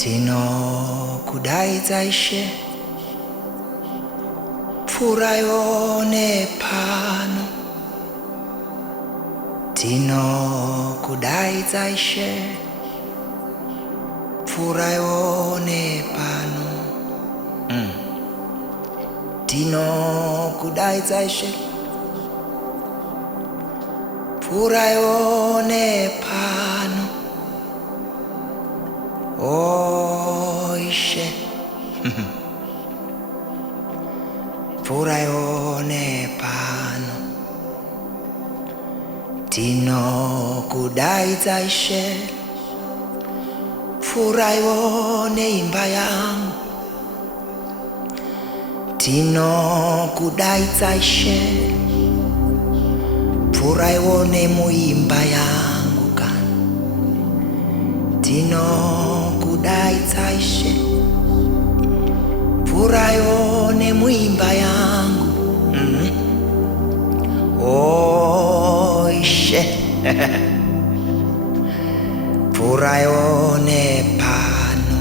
Tinokudaidza Ishe, pfura ione pano. Tinokudaidza Ishe, pfura ione pano. Tinokudaidza Ishe, pfura ione pano. Oh Ishe, pfura ione pano. Tinokudaidza Ishe, pfura ione imba yangu. Tinokudaidza Ishe, pfura ione muimba yangu kana. Tinokudaidza Ishe, pfura ione muimba yangu. Oh Ishe, pfura ione pano.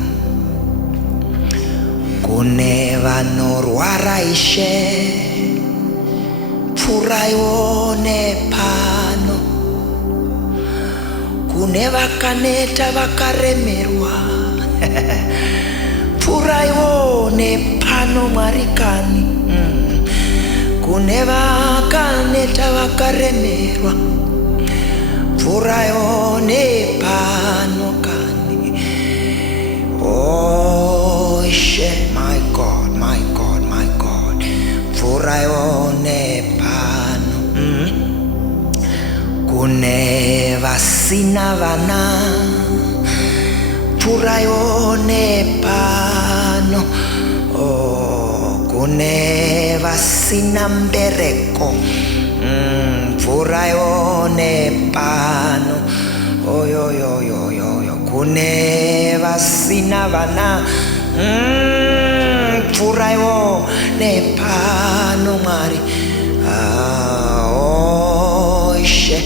Kune vanorwara Ishe, pfura ione pano. Kune vakaneta vakaremerwa, pfura ione pano Mwarikani. Kune vakaneta vakaremerwa, pfura ione pano kani. Oh Ishe, my God, my God, my God, pfura ione pano. Kune vasina vana, pfura ione pano. Oh, kune vasina mbereko, pfura ione pano. Oh yo yo yo yo yo, kune vasina vana, pfura ione pano Mwari. Oh Ishe,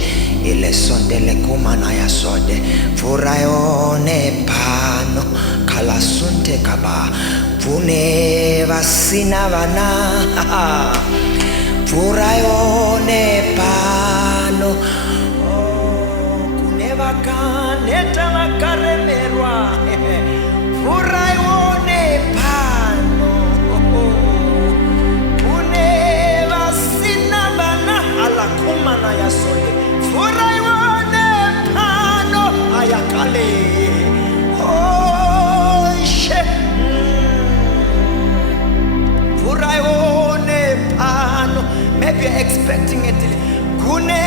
ile sonde le kumana ya sode, pfura ione pano. Kala sunte kaba, pune vasina vana, pfura ione pano. Oh, kune vakaneta vakaremerwa, pfura ione pano. Kune vasina vana, ala kumana ya sonde, pfura ione pano. Ayakale. Oh Ishe, pfura ione pano. Maybe you're expecting it. Kune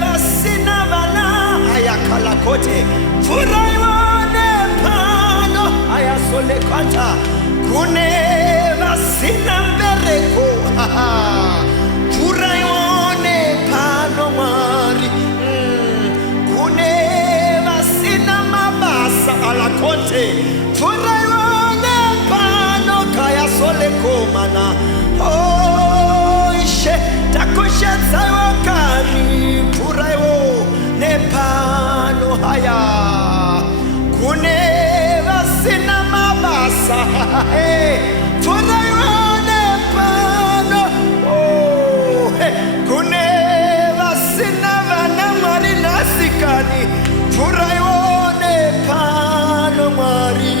vasina vana, ayakala kote, pfura ione pano. Ayasole kata, kune vasina mbereko, pfura ione pano Mwari. Kune vasina mabasa alakonte, pfura ione pano. Kaya sole komana. Oh Ishe, takushetsa wakari, pfura ione pano. Haya, kune vasina mabasa, pfura ione pano. Oh, kune vasina vana Mwari nasikani, pfura ione pano Mwari.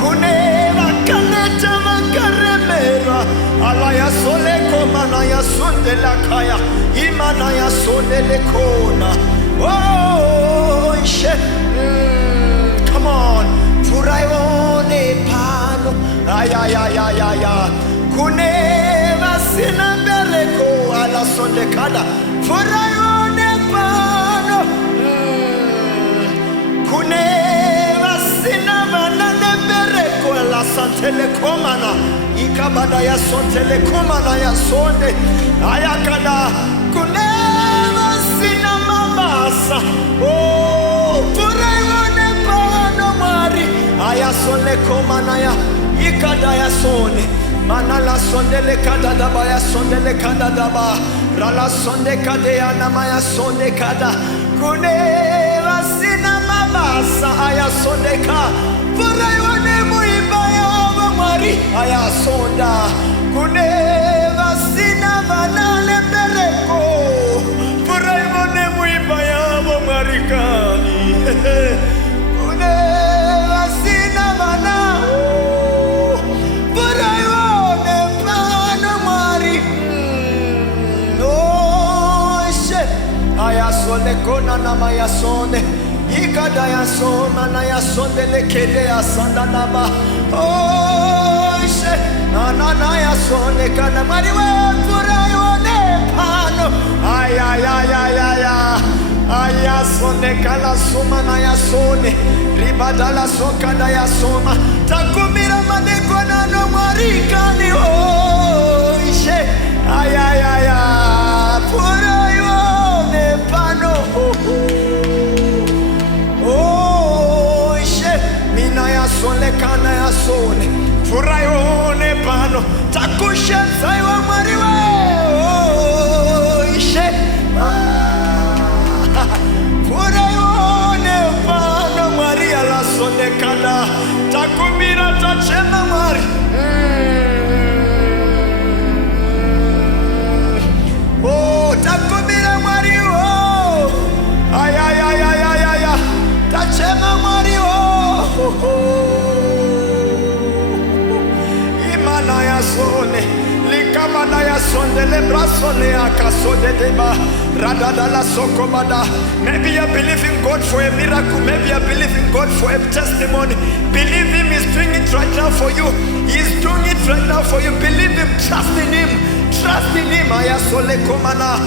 Kune vakaneta vakaremerwa, ala ya sole komana ya sonde la kaya, imana ya sonde le kona. Oh Ishe, come on, pfura ione pano. Ayayayayaya, kune vasina mbereko, ala sonde kada, pfura ione pano. Kune vasina vana nembereko, ala santele komana, ikabada ya sontele komana ya sonde. Ayakada, kune vasina mamasa. Oh, pfura ione pano Mwari. Ayasole komana ya ikada ya sonde. Manala sonde le kada daba ya sonde le kada daba. Rala sonde kade ya nama ya sonde kada. Kune vasina mabasa aya sonde ka. Furaione muimba yava mwari ayasonda kuneva sina vanale pereko Furaione muimba yava mwari kani kuneva sina vana Furaione pano mwari Oshe ayasonde kona na mayasonde Ikada ya soma na ya sonde lekele ya sanda naba Oshe na ya sonde kana mariwe furaione pano Aya sonde kala soma na ya sonde Ribadala soka na ya soma Takumira madeko na no marikani Oshe furaione pano Sole kana ya sole furaione pano takushenza iwa mariwe ishe furaione pano Maria la sole kana takumira tachema mari takumira mariwo tachema mariwo Imana ya sone Likamana ya sonde Lebrasone akasode deba Radada la sokobada Maybe you believe in God for a miracle Maybe you believe in God for a testimony Believe Him, He's doing it right now for you He's doing it right now for you Believe Him, trust in Him Trust in Him Ayasole komana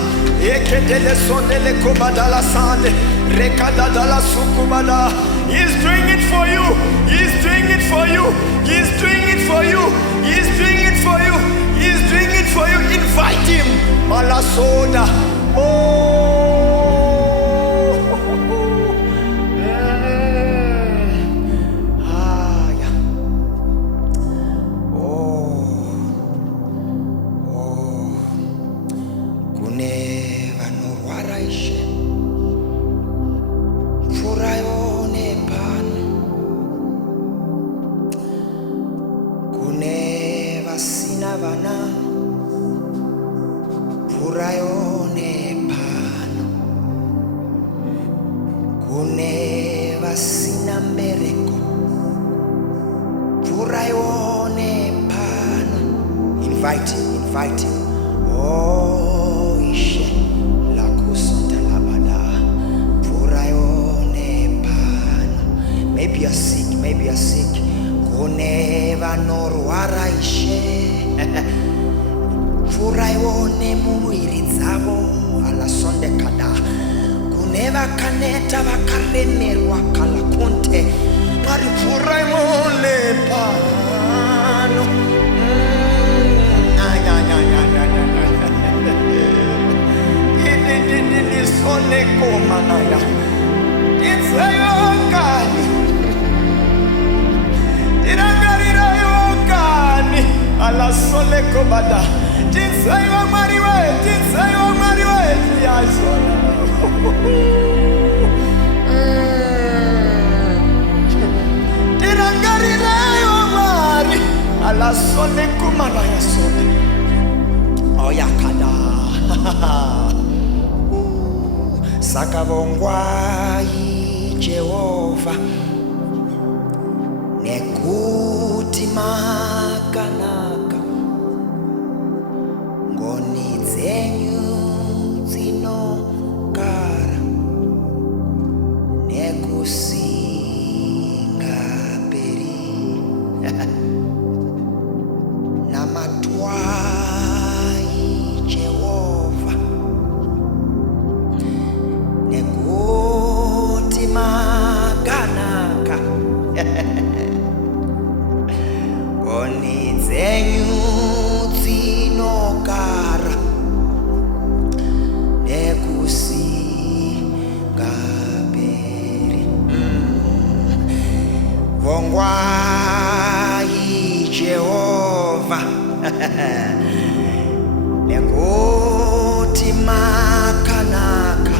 Ekedele sonde le kobada la sande Rekadada la sukubada He's doing it for you. He's doing it for you. He's doing it for you. He's doing it for you. He's doing it for you. Invite Him. Malasoda. Kuneva norwara ishe. Furaione pano kuneva sina vana Furaione pano kuneva sina mbereko Furaione pano Invite Him, invite Him Oh ishe la kusonta labada Furaione Maybe you're sick, maybe you're sick. Kuneva norwara ishe. Furaione muiri dzavo ala sonde kada. Kuneva kaneta vakaremerwa kala konte. Mari furaione pano. Ini sone komanaya. It's a yokani. Iragarira yokani. Ala sole kobada. Tinsayo mariwe. Yasola. Iragarira yomari. Ala sole kumana yasole. Oyakada. Sakavongwai Jehova nekuti makanaka ngoni dzenyu dzinogara nekusingaperi namatwai Jehova nekuti makanaka ngoni dzenyu dzinogara nekusingaperi vongwai Jehova nekuti makanaka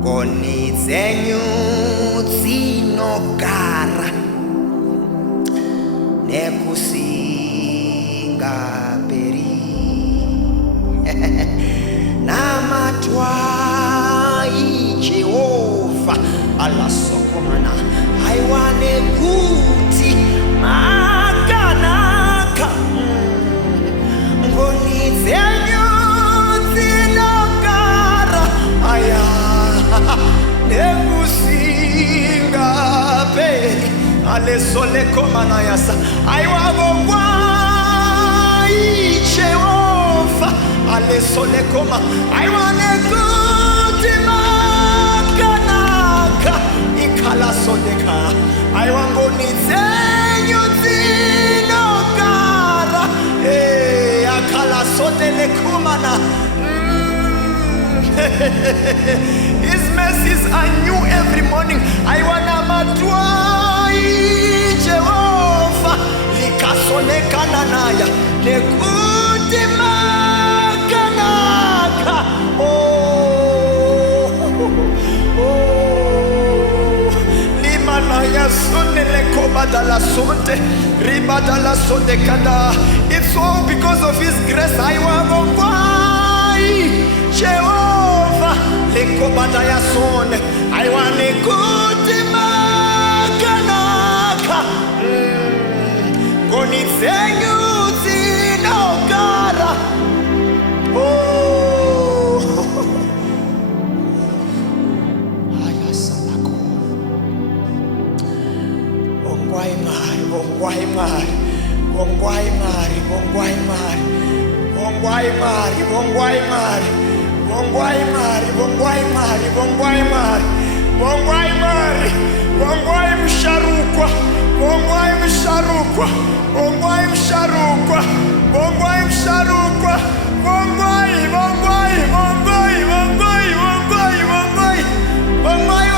ngoni dzenyu dzinogara nekusingaperi namatwa Jehova alasokomana aiwane kuti makanaka ngoni dzenyu dzinogara aya nekusingaperi alesolekomana yasa aiwavongwa Jehova alesolekoma aiwane kuti makanaka ikalasodeka aiwangoni dzenyu dzinogara akalasodelekumana. His mercies are new every morning. Aiwana matwai Jehova likasonekana naya nekuti makanaka limanaya soneleko badala sonte ribadala sonde kada. It's all because of His grace. Aiwavongwai Jehova leko badaya sonde aiwane kuti makanaka ngoni dzenyu dzinogara ayasalako bongwai mari bongwai mari bongwai mari bongwai mari bongwai mari bongwai mari bongwai mari bongwai mari bongwai mari bongwai mari bongwai msharukwa bongwai msharukwa bongwai msharukwa bongwai msharukwa bongwai bongwai bongwai bongwai bongwai bongwai bongwai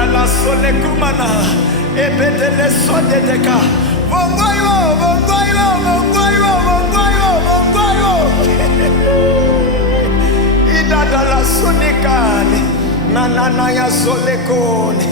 ala sole kumana ebedele sodedeka bongwai bongwai bongwai bongwai bongwai idadala sonikane nanana ya solekone.